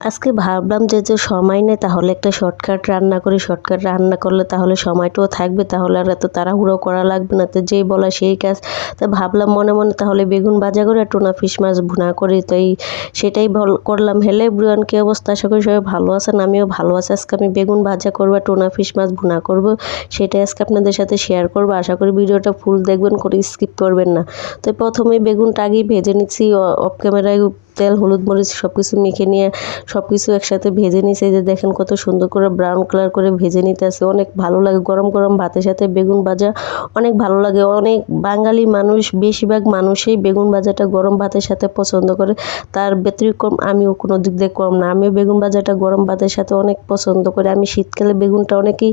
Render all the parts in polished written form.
আজকে ভাবলাম যে সময় নেই, তাহলে একটা শর্টকাট রান্না করি। শর্টকাট রান্না করলে তাহলে সময়টাও থাকবে, তাহলে আর এত তাড়াহুড়ো করা লাগবে না। তো যেই বলা সেই কাজ। তো ভাবলাম মনে মনে তাহলে বেগুন ভাজা করে আর টুনা ফিশ মাছ ভুনা করি। তো সেটাই করলাম। হ্যালো এভরিওয়ান, কী অবস্থা? আশা করি সবাই ভালো আছেন। আমিও ভালো আছি। আজকে আমি বেগুন ভাজা করবো আর টুনা ফিশ মাছ ভুনা করব, সেটাই আজকে আপনাদের সাথে শেয়ার করবো। আশা করি ভিডিওটা ফুল দেখবেন, করে স্কিপ করবেন না। তো প্রথমে বেগুনটা আগেই ভেজে নিচ্ছি অফ ক্যামেরায়। তেল, হলুদ, মরিচ সব কিছু মেখে নিয়ে সব কিছু একসাথে ভেজে নিয়েছে। এই যে দেখেন কত সুন্দর করে ব্রাউন কালার করে ভেজে নিতে আছে। অনেক ভালো লাগে গরম গরম ভাতের সাথে বেগুন ভাজা, অনেক ভালো লাগে। অনেক বাঙালি মানুষ, বেশিরভাগ মানুষই বেগুন ভাজাটা গরম ভাতের সাথে পছন্দ করে। তার ব্যতিক্রম আমিও কোনো দিক দিয়ে কম না। আমিও বেগুন ভাজাটা গরম ভাতের সাথে অনেক পছন্দ করি। আমি শীতকালে বেগুনটা অনেকেই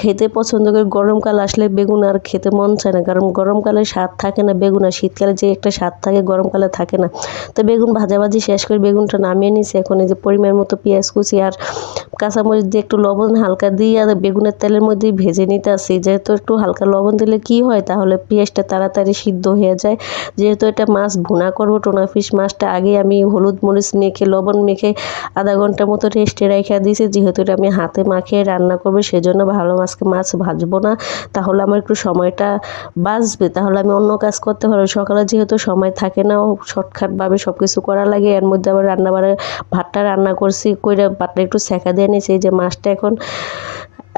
খেতে পছন্দ করি। গরমকাল আসলে বেগুন আর খেতে মন চায় না, কারণ গরমকালে স্বাদ থাকে না বেগুন, আর শীতকালে যে একটা স্বাদ থাকে গরমকালে থাকে না। তো বেগুন ভাজাভাজি শেষ করে বেগুনটা নামিয়ে নিয়েছি। এখন এই যে পরিমাণ মতো পেঁয়াজ কুচি আর কাঁচামরিচ দিয়ে একটু লবণ হালকা দিয়ে আর বেগুনের তেলের মধ্যেই ভেজে নিতে আসি। যেহেতু একটু হালকা লবণ দিলে কি হয়, তাহলে পেঁয়াজটা তাড়াতাড়ি সিদ্ধ হয়ে যায়। যেহেতু এটা মাছ ভুনা করব, টুনা ফিশ মাছটা আগে আমি হলুদ মরিচ মেখে লবণ মেখে আধা ঘন্টার মতো রেস্টে রেখে দিয়েছি। যেহেতু এটা আমি হাতে মাখিয়ে রান্না করবো, সেজন্য ভালো মাছ ভাজবো না, তাহলে আমার একটু সময়টা বাঁচবে, তাহলে আমি অন্য কাজ করতে পারবো। সকালে যেহেতু সময় থাকে না, শর্টকাটভাবে সব কিছু করা লাগে। এর মধ্যে আবার ভাতটা রান্না করছি, কইরা ভাতটা একটু সেঁকা দিয়ে নিয়েছি। এই যে মাছটা এখন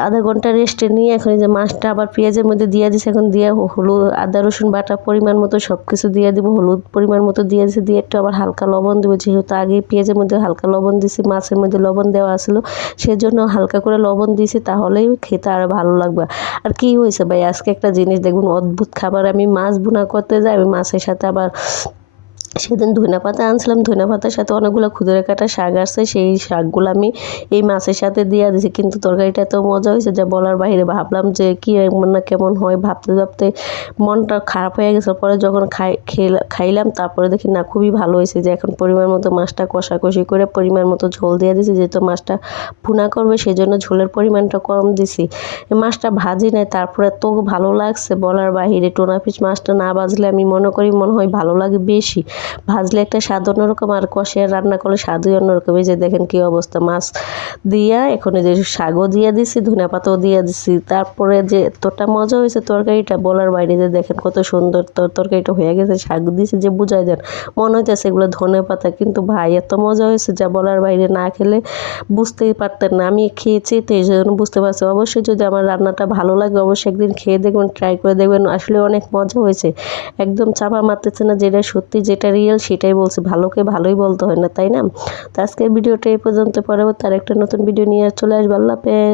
আধা ঘন্টা রেস্টে নিয়ে এখন এই যে মাছটা আবার পেঁয়াজের মধ্যে দিয়ে দিয়েছি। এখন দিয়ে হলুদ, আদা রসুন বাটা পরিমাণ মতো সব কিছু দিয়ে দিব। হলুদ পরিমাণ মতো দিয়ে দিয়েছি, দিয়ে একটু আবার হালকা লবণ দেবো। যেহেতু আগে পেঁয়াজের মধ্যে হালকা লবণ দিয়েছি, মাছের মধ্যে লবণ দেওয়া আসলো, সেজন্য হালকা করে লবণ দিয়েছি, তাহলেই খেতে আরও ভালো লাগবে। আর কি হয়েছে ভাই, আজকে একটা জিনিস দেখুন, অদ্ভুত খাবার। আমি মাছ ভুনা করতে যাই, আমি মাছের সাথে আবার সেদিন ধনেপাতা আনছিলাম, ধনেপাতার সাথে অনেকগুলো ক্ষুদ্রে কাটা শাক আসছে, সেই শাকগুলো আমি এই মাছের সাথে দিয়ে দিয়েছি। কিন্তু তরকারিটা এত মজা হয়েছে যা বলার বাইরে। ভাবলাম যে কি না কেমন হয়, ভাবতে ভাবতে মনটা খারাপ হয়ে গেছে। পরে যখন খাইলাম, তারপরে দেখি না খুবই ভালো হয়েছে। যে এখন পরিমাণ মতো মাছটা কষাকষি করে পরিমাণ মতো ঝোল দিয়ে দিয়েছি, যেহেতু মাছটা ভুনা করবে সেই জন্য ঝোলের পরিমাণটা কম দিছি। মাছটা ভাজি নাই, তারপরে এত ভালো লাগছে বলার বাহিরে। টুনা ফিশ মাছটা না ভাজলে আমি মনে হয় ভালো লাগে বেশি। ভাজলে একটা স্বাদ অন্যরকম, আর কষিয়ে রান্না করলে স্বাদই অন্যরকম। এই যে দেখেন কি অবস্থা, মাছ দিয়া এখন এই যে শাকও দিয়ে দিছি, ধনেপাতাও দিয়ে দিছি। তারপরে যে এতটা মজা হয়েছে তরকারিটা বলার বাইরে। যে দেখেন কত সুন্দর তরকারিটা হয়ে গেছে। শাক দিয়েছে যে বুঝাই দেন, মনে হইতেছে এগুলো ধনেপাতা, কিন্তু ভাই এত মজা হয়েছে যা বলার বাইরে। না খেলে বুঝতেই পারতেন না। আমি খেয়েছি তো এই জন্য বুঝতে পারছি। অবশ্যই যদি আমার রান্নাটা ভালো লাগে, অবশ্যই একদিন খেয়ে দেখবেন, ট্রাই করে দেখবেন। আসলে অনেক মজা হয়েছে, একদম চাপা মারতেছে না। যেটা সত্যি, যেটা রিয়েল, সেটাই বলছি। ভালোকে ভালোই বলতে হয় না, তাই না? তো আজকের ভিডিওটা এই পর্যন্ত, পরবর্তী আরেকটা নতুন ভিডিও নিয়ে চলে আসবো। আল্লাহ হাফেজ।